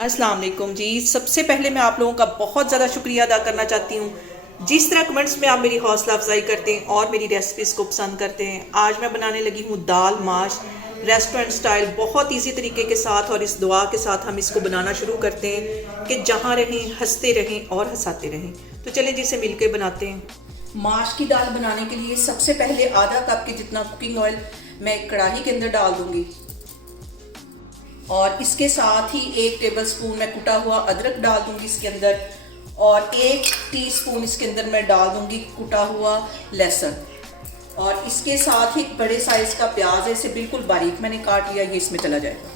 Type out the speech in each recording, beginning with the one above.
अस्सलाम वालेकुम जी। सबसे पहले मैं आप लोगों का बहुत ज़्यादा शुक्रिया अदा करना चाहती हूँ जिस तरह कमेंट्स में आप मेरी हौसला अफजाई करते हैं और मेरी रेसिपीज़ को पसंद करते हैं। आज मैं बनाने लगी हूँ दाल माश रेस्टोरेंट स्टाइल, बहुत इजी तरीके के साथ, और इस दुआ के साथ हम इसको बनाना शुरू करते हैं कि जहाँ रहें हंसते रहें और हंसाते रहें। तो चलें जी, इसे मिलकर बनाते हैं। माश की दाल बनाने के लिए सबसे पहले आधा कप के जितना कुकिंग ऑयल मैं एक कढ़ाई के अंदर डाल दूंगी, और इसके साथ ही 1 टेबलस्पून मैं कुटा हुआ अदरक डाल दूंगी इसके अंदर, और 1 टीस्पून इसके अंदर मैं डाल दूंगी कुटा हुआ लहसुन, और इसके साथ ही बड़े साइज का प्याज है, इसे बिल्कुल बारीक मैंने काट लिया, ये इसमें चला जाएगा।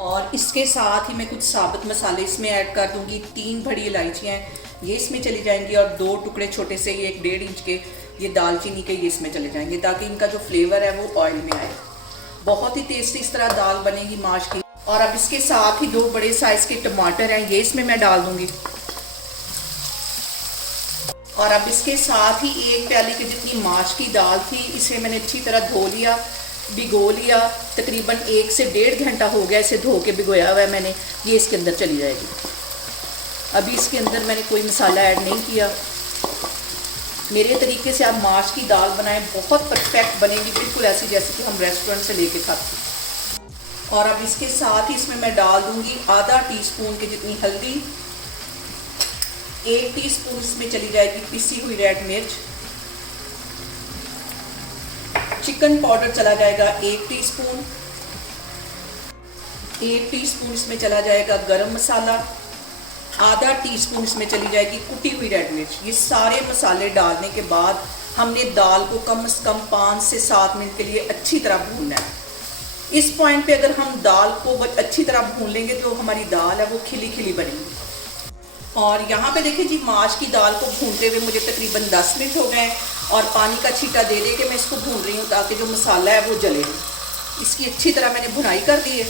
और इसके साथ ही मैं कुछ साबुत मसाले इसमें ऐड कर दूंगी। 3 बड़ी इलायचियाँ ये इसमें चली जाएंगी, और 2 टुकड़े छोटे से ये 1.5 इंच के ये दालचीनी के ये इसमें चले जाएंगे, ताकि इनका जो फ्लेवर है वो ऑयल में आए। बहुत ही टेस्टी इस तरह दाल बनेगी माश की। और अब इसके साथ ही 2 बड़े साइज के टमाटर हैं, ये इसमें मैं डाल दूंगी, और अब इसके साथ ही 1 प्याली की जितनी माश की दाल थी, इसे मैंने अच्छी तरह धो लिया, भिगो लिया। तकरीबन 1 से 1.5 घंटा हो गया इसे धो के भिगोया हुआ है मैंने, ये इसके अंदर चली जाएगी। अभी इसके अंदर मैंने कोई मसाला ऐड नहीं किया। मेरे तरीके से आप माश की दाल बनाएं, बहुत परफेक्ट बनेगी, बिल्कुल ऐसी जैसे कि हम रेस्टोरेंट से लेके खाते हैं। और अब इसके साथ ही इसमें मैं डाल दूंगी आधा टीस्पून की जितनी हल्दी, 1 टीस्पून इसमें चली जाएगी पिसी हुई रेड मिर्च, चिकन पाउडर चला जाएगा 1 टीस्पून, 1 टीस्पून इसमें चला जाएगा गरम मसाला, आधा टीस्पून इसमें चली जाएगी कुटी हुई रेड मिर्च। ये सारे मसाले डालने के बाद हमने दाल को कम से कम 5 से 7 मिनट के लिए अच्छी तरह भूनना है। इस पॉइंट पे अगर हम दाल को अच्छी तरह भून लेंगे तो हमारी दाल है वो खिली खिली बनेगी। और यहाँ पे देखिए जी, माश की दाल को भूनते हुए मुझे तकरीबन 10 मिनट हो गए, और पानी का छींटा दे दे के मैं इसको भून रही हूँ ताकि जो मसाला है वो जले। इसकी अच्छी तरह मैंने भुनाई कर दी है।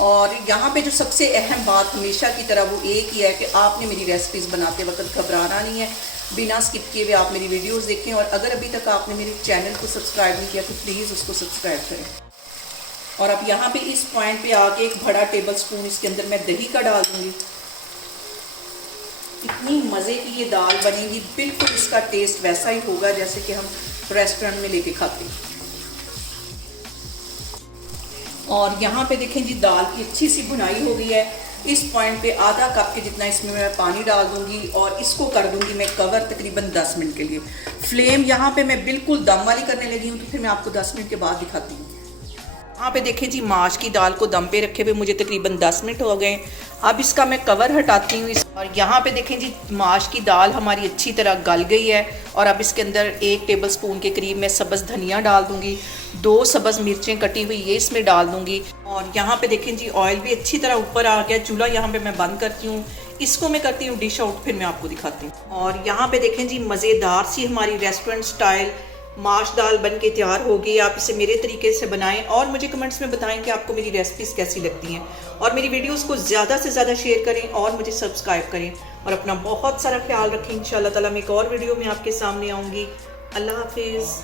और यहाँ पे जो सबसे अहम बात हमेशा की तरह वो एक ही है कि आपने मेरी रेसिपीज़ बनाते वक्त घबराना नहीं है, बिना स्किप किए हुए आप मेरी वीडियोस देखें। और अगर अभी तक आपने मेरे चैनल को सब्सक्राइब नहीं किया तो प्लीज़ उसको सब्सक्राइब करें। और अब यहाँ पे इस पॉइंट पे आके 1 बड़ा टेबलस्पून इसके अंदर मैं दही का डाल दूँगी। इतनी मज़े की ये दाल बनेगी, बिल्कुल इसका टेस्ट वैसा ही होगा जैसे कि हम रेस्टोरेंट में लेके खाते हैं। और यहाँ पे देखें जी, दाल की अच्छी सी भुनाई हो गई है। इस पॉइंट पे आधा कप के जितना इसमें मैं पानी डाल दूंगी, और इसको कर दूंगी मैं कवर तकरीबन 10 मिनट के लिए। फ्लेम यहाँ पे मैं बिल्कुल दम वाली करने लगी हूँ, तो फिर मैं आपको 10 मिनट के बाद दिखाती हूँ। यहाँ पे देखें जी, माश की दाल को दम पे रखे हुए मुझे तकरीबन 10 मिनट हो गए। अब इसका मैं कवर हटाती हूँ। और यहाँ पे देखें जी, माश की दाल हमारी अच्छी तरह गल गई है। और अब इसके अंदर 1 टेबलस्पून के करीब मैं सब्ज़ धनिया डाल दूँगी, 2 सब्ज़ मिर्चें कटी हुई ये इसमें डाल दूँगी। और यहाँ पे देखें जी, ऑयल भी अच्छी तरह ऊपर आ गया। चूल्हा यहाँ पे मैं बंद करती हूँ, इसको मैं करती हूँ डिश आउट, फिर मैं आपको दिखाती हूँ। और यहाँ पे देखें जी, मज़ेदार सी हमारी रेस्टोरेंट स्टाइल माश दाल बन के तैयार हो गई। आप इसे मेरे तरीके से बनाएं और मुझे कमेंट्स में बताएं कि आपको मेरी रेसिपीज़ कैसी लगती हैं। और मेरी वीडियोस को ज़्यादा से ज़्यादा शेयर करें और मुझे सब्सक्राइब करें। और अपना बहुत सारा ख्याल रखें। इंशाल्लाह ताला मैं एक और वीडियो में आपके सामने आऊँगी। अल्लाह हाफिज़।